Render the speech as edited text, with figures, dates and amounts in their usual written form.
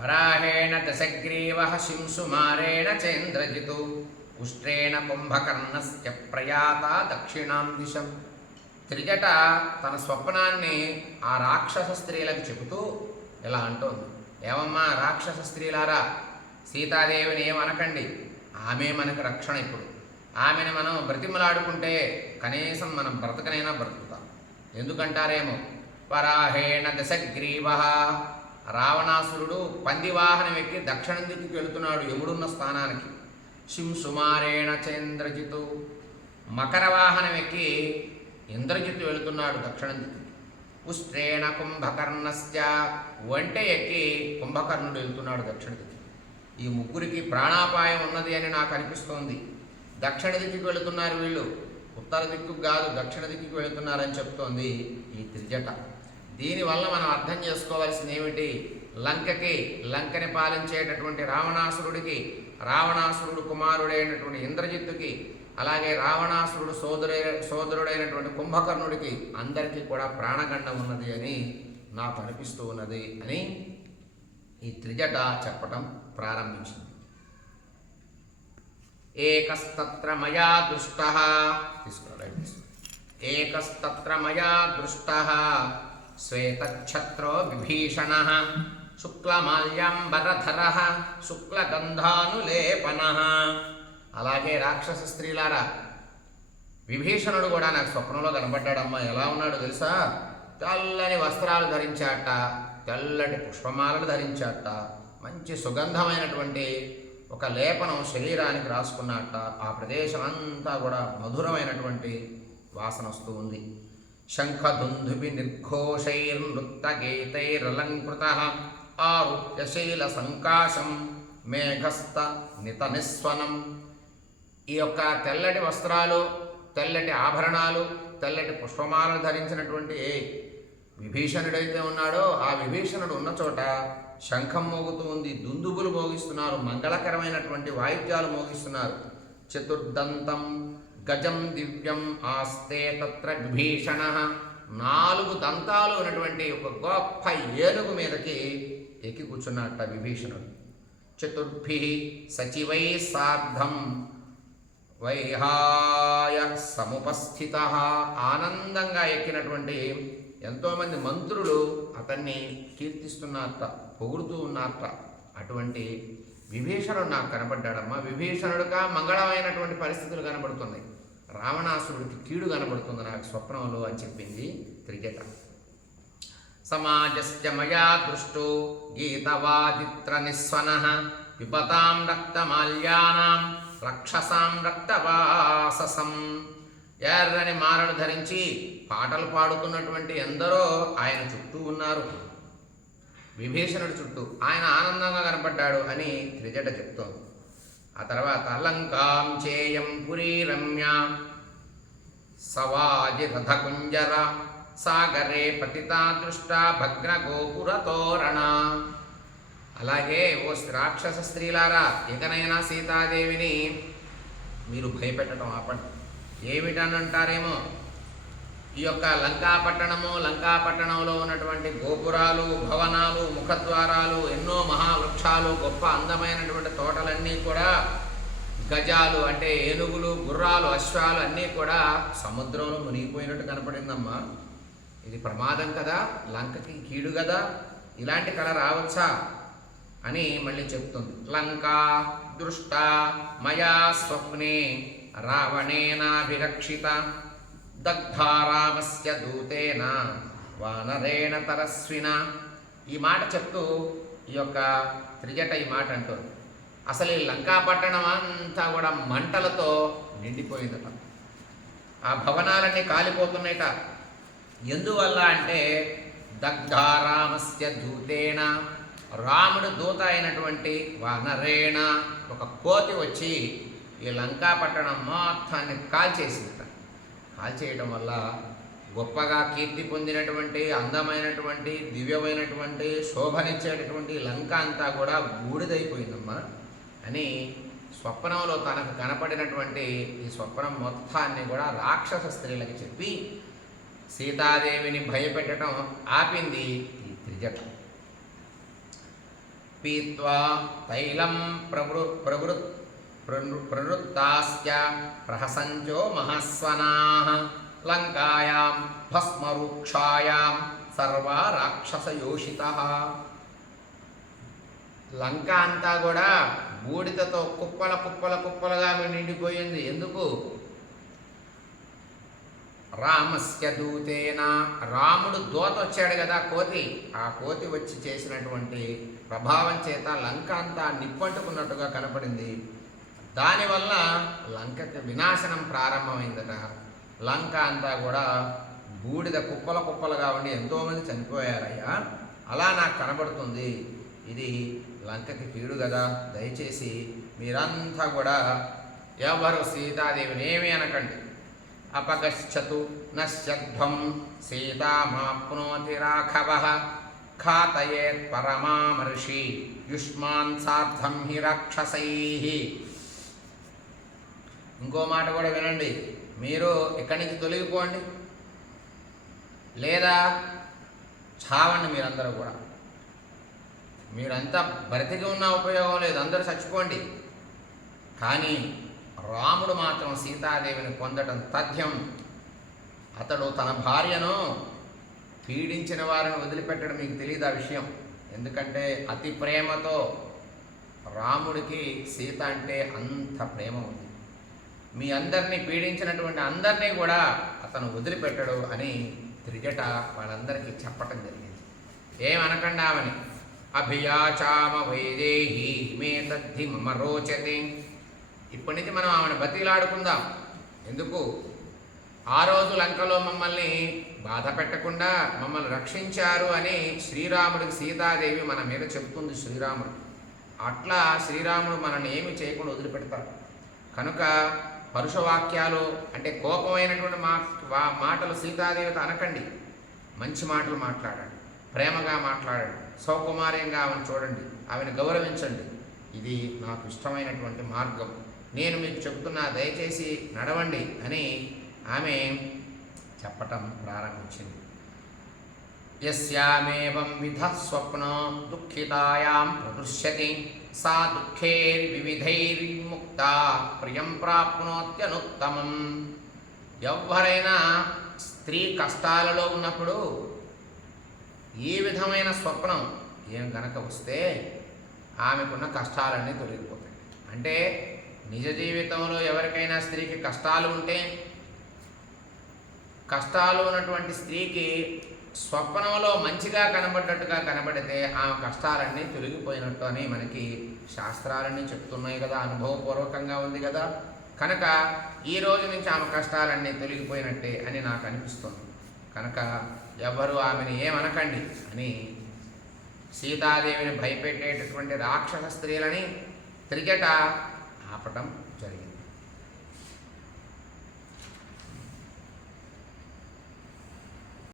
వరాహేణ దశగ్రీవః శింసుమారేణ చేంద్రజితు ఉష్ట్రేణ కుంభకర్ణస్య ప్రయాత దక్షిణాం దిశం. త్రిజట తన స్వప్నాన్ని ఆ రాక్షస స్త్రీలకు చెబుతూ ఇలా అంటోంది, ఏమమ్మా రాక్షస స్త్రీలారా, సీతాదేవిని ఏమనకండి, ఆమె మనకు రక్షణ. ఇప్పుడు ఆమెను మనం బ్రతిమలాడుకుంటే కనీసం మనం బ్రతకనైనా బ్రతుకుతాం. ఎందుకంటారేమో, వరాహేణ దశగ్రీవః, రావణాసురుడు పందివాహనం ఎక్కి దక్షిణం దిక్కుకి వెళుతున్నాడు యముడున్న స్థానానికి. శింసుమారేణ చేంద్రజితు, మకర వాహనం ఎక్కి ఇంద్రజిత్తు వెళుతున్నాడు దక్షిణం దిక్కు. ఉష్ట్రేణ కుంభకర్ణస్య, ఒంటె ఎక్కి కుంభకర్ణుడు వెళుతున్నాడు దక్షిణ దిక్కు. ఈ ముగ్గురికి ప్రాణాపాయం ఉన్నది అని నాకు అనిపిస్తోంది. దక్షిణ దిక్కుకి వెళుతున్నారు వీళ్ళు, ఉత్తర దిక్కుకు కాదు దక్షిణ దిక్కుకి వెళుతున్నారని చెప్తోంది ఈ త్రిజట. దీనివల్ల మనం అర్థం చేసుకోవాల్సింది ఏమిటి, లంకని పాలించేటటువంటి రావణాసురుడికి, రావణాసురుడు కుమారుడైనటువంటి ఇంద్రజిత్తుకి, అలాగే రావణాసురుడు సోదరుడైనటువంటి కుంభకర్ణుడికి అందరికీ కూడా ప్రాణగండం ఉన్నది అని నాకు అనిపిస్తూ ఉన్నది అని ఈ త్రిజట చెప్పటం ప్రారంభించింది. ఏకస్తత్ర మయా దృష్టః, ఏకస్తత్ర మయా దృష్టః శ్వేతఛత్రో విభీషణః శుక్లమాల్యాంబరధరః శుక్లగంధానులేపనః. అలాగే రాక్షస స్త్రీలారా, విభీషణుడు కూడా నాకు స్వప్నంలో కనబడ్డాడమ్మా. ఎలా ఉన్నాడు తెలుసా, తెల్లని వస్త్రాలు ధరించాట, తెల్లటి పుష్పమాలలు ధరించాట, మంచి సుగంధమైనటువంటి ఒక లేపనం శరీరానికి రాసుకున్నట్ట. ఆ ప్రదేశం అంతా కూడా మధురమైనటువంటి వాసన వస్తూ ఉంది. శంఖదుందుభి నిర్ఘోషైర్నృత్తగీతైరలంకృతః ఆరుహ్యశైల సంకాశం మేఘస్థ నితనిస్వనం. ఈ యొక్క తెల్లటి వస్త్రాలు, తెల్లటి ఆభరణాలు, తెల్లటి పుష్పమాలను ధరించినటువంటి విభీషణుడైతే ఉన్నాడో ఆ విభీషణుడు ఉన్న చోట శంఖం మోగుతూ ఉంది, దుందుబులు మోగిస్తున్నారు, మంగళకరమైనటువంటి వాయిద్యాలు మోగిస్తున్నారు. చతుర్దంతం గజం దివ్యం ఆస్తే తత్ర విభీషణ, 4 దంతాలు ఉన్నటువంటి ఒక గొప్ప ఏనుగు మీదకి ఎక్కి కూర్చున్నట్ట విభీషణుడు. చతుర్భిః సచివై సార్ధం వైహాయ సముపస్థితః, ఆనందంగా ఎక్కినటువంటి ఎంతోమంది మంత్రులు అతన్ని కీర్తిస్తున్నారట, పొగుడుతూ ఉన్నారట. అటువంటి విభీషణుడు నాకు కనబడ్డాడమ్మా. విభీషణుడుగా మంగళమైనటువంటి పరిస్థితులు కనబడుతున్నాయి, రావణాసురుడికి కీడు కనబడుతుంది నాకు స్వప్నంలో అని చెప్పింది త్రిజట. సమాజస్య మయా దృష్టో గీతవాదిత్ర నిస్వనః విపతాం రక్తమాల్యానాం రక్షసాం రక్తవాససం. ఎర్రని మాలలు ధరించి పాటలు పాడుతున్నటువంటి ఎందరో ఆయన చుట్టూ ఉన్నారు, విభీషణుడి చుట్టూ. ఆయన ఆనందంగా కనపడ్డాడు అని త్రిజట చెప్తోంది. ఆ తర్వాత లంకాం చేయం పురీ రమ్య సవాజి రథకుంజర సాగరే పతితా దృష్ట భగ్న గోపుర తోరణ. అలాగే ఓ రాక్షస స్త్రీలారా, ఇకనైనా సీతాదేవిని మీరు భయపెట్టడం ఆపండి. ఏమిటని అంటారేమో, ఈ యొక్క లంకాపట్టణంలో ఉన్నటువంటి గోపురాలు, భవనాలు, ముఖద్వారాలు, ఎన్నో మహావృక్షాలు, గొప్ప అందమైనటువంటి తోటలన్నీ కూడా గజాలు అంటే ఏనుగులు, గుర్రాలు, అశ్వాలు అన్నీ కూడా సముద్రంలో మునిగిపోయినట్టు కనపడిందమ్మా. ఇది ప్రమాదం కదా, లంకకి కీడు కదా, ఇలాంటి కళ రావచ్చా అని మళ్ళీ చెప్తుంది. లంకా దృష్ట మయా స్వప్నే రావణేనాభిరక్షిత దగ్ధారామస్య దూతేన వానరేణ తరస్విన. ఈ మాట చెప్తూ ఈ యొక్క త్రిజట ఈ మాట అంటుంది. అసలు ఈ లంకాపట్టణం అంతా కూడా మంటలతో నిండిపోయిందట, ఆ భవనాలన్నీ కాలిపోతున్నాయట. ఎందువల్ల అంటే దగ్ధారామస్య దూతేన, రాముడు దూత అయినటువంటి వానరేణ ఒక కోతి వచ్చి ఈ లంకాపట్టణం మొత్తాన్ని కాల్చేసిందట. కాల్చేయడం వల్ల గొప్పగా కీర్తి పొందినటువంటి, అందమైనటువంటి, దివ్యమైనటువంటి, శోభనిచ్చేటటువంటి లంక అంతా కూడా బూడిదైపోయిందమ్మా అని స్వప్నంలో తనకు కనపడినటువంటి ఈ స్వప్నం మొత్తాన్ని కూడా రాక్షస స్త్రీలకు చెప్పి సీతాదేవిని భయపెట్టడం ఆపింది ఈ త్రిజట. పీత్వా తైలం ప్రవృత్తాశ్చ ప్రహసంచో మహాస్వనాః లంకాయాం భస్మరూక్షాయాం సర్వా రాక్షసయోషితః. లంక అంతా కూడా బూడిదతో కుప్పల కుప్పల కుప్పలుగా నిండిపోయింది. ఎందుకు? రామస్య దూతేన, రాముడు దూత వచ్చాడు కదా, కోతి. ఆ కోతి వచ్చి చేసినటువంటి ప్రభావం చేత లంక అంతా నిప్పంటుకున్నట్టుగా కనపడింది. దానివల్ల లంకకి వినాశనం ప్రారంభమైందట. లంక అంతా కూడా బూడిద కుప్పల కుప్పలుగా ఉండి ఎంతోమంది చనిపోయారయ్యా. అలా నాకు కనబడుతుంది. ఇది లంకకి కీడు కదా. దయచేసి మీరంతా కూడా ఎవరు సీతాదేవిని ఏమీ అనకండి. అపగచ్చతు నశ్యధ్వం సీతామాప్నోతి రాఘవః ఘాతయేత్ పరమామర్షి యుష్మాన్ సార్థం హి రాక్షసైః. ఇంకో మాట కూడా వినండి. మీరు ఇక్కడి నుంచి తొలగిపోండి, లేదా చావండి. మీరందరూ కూడా, మీరంతా బ్రతికి ఉన్న ఉపయోగం లేదు, అందరూ చచ్చిపోండి. కానీ రాముడు మాత్రం సీతాదేవిని పొందడం తథ్యం. అతడు తన భార్యను పీడించిన వారిని వదిలిపెట్టడం మీకు తెలియదు ఆ విషయం. ఎందుకంటే అతి ప్రేమతో రాముడికి సీత అంటే అంత ప్రేమ ఉంది. మీ అందరినీ పీడించినటువంటి అందరినీ కూడా అతను వదిలిపెట్టడు అని త్రిజట వాళ్ళందరికీ చెప్పటం జరిగింది. ఏమనకండి ఆమెని. అభియాచామ వైదేహి మే తద్ధి మమ రోచతే. ఇప్పటి నుంచి మనం ఆమెను బతిలాడుకుందాం. ఎందుకు? ఆ రోజు లంకలో మమ్మల్ని బాధ పెట్టకుండా మమ్మల్ని రక్షించారు అని శ్రీరాముడికి సీతాదేవి మన మీద చెప్తుంది. శ్రీరాముడు అట్లా శ్రీరాముడు మనల్ని ఏమి చేయకుండా వదిలిపెడతారు. కనుక పరుషవాక్యాలు అంటే కోపమైనటువంటి మాటలు సీతాదేవితో అనకండి. మంచి మాటలు మాట్లాడండి, ప్రేమగా మాట్లాడండి, సౌకుమార్యంగా ఆమెను చూడండి, ఆమెను గౌరవించండి. ఇది నాకు ఇష్టమైనటువంటి మార్గం, నేను మీకు చెప్తున్నా, దయచేసి నడవండి అని ఆమె చెప్పటం ప్రారంభించింది. యస్యామేవం విధ స్వప్నో దుఃఖితాయాం ప్రదృశ్యతి సా దుఃఖైర్వివిధైర్ముక్త ప్రియం ప్రాప్నోత్యనుత్తమం. ఎవరైనా స్త్రీ కష్టాలలో ఉన్నప్పుడు ఈ విధమైన స్వప్నం ఏం గనక వస్తే ఆమెకున్న కష్టాలన్నీ తొలగిపోతాయి. అంటే నిజ జీవితంలో ఎవరికైనా స్త్రీకి కష్టాలు ఉంటే, కష్టాలు ఉన్నటువంటి స్త్రీకి స్వప్నంలో మంచిగా కనబడ్డట్టుగా కనబడితే ఆమె కష్టాలన్నీ తొలగిపోయినట్టు అని మనకి శాస్త్రాలన్నీ చెప్తున్నాయి కదా, అనుభవపూర్వకంగా ఉంది కదా. కనుక ఈ రోజు నుంచి ఆమె కష్టాలన్నీ తొలగిపోయినట్టే అని నాకు అనిపిస్తుంది. కనుక ఎవరు ఆమెను ఏమనకండి అని సీతాదేవిని భయపెట్టేటటువంటి రాక్షస స్త్రీలని త్రిజట ఆపటం జరిగింది.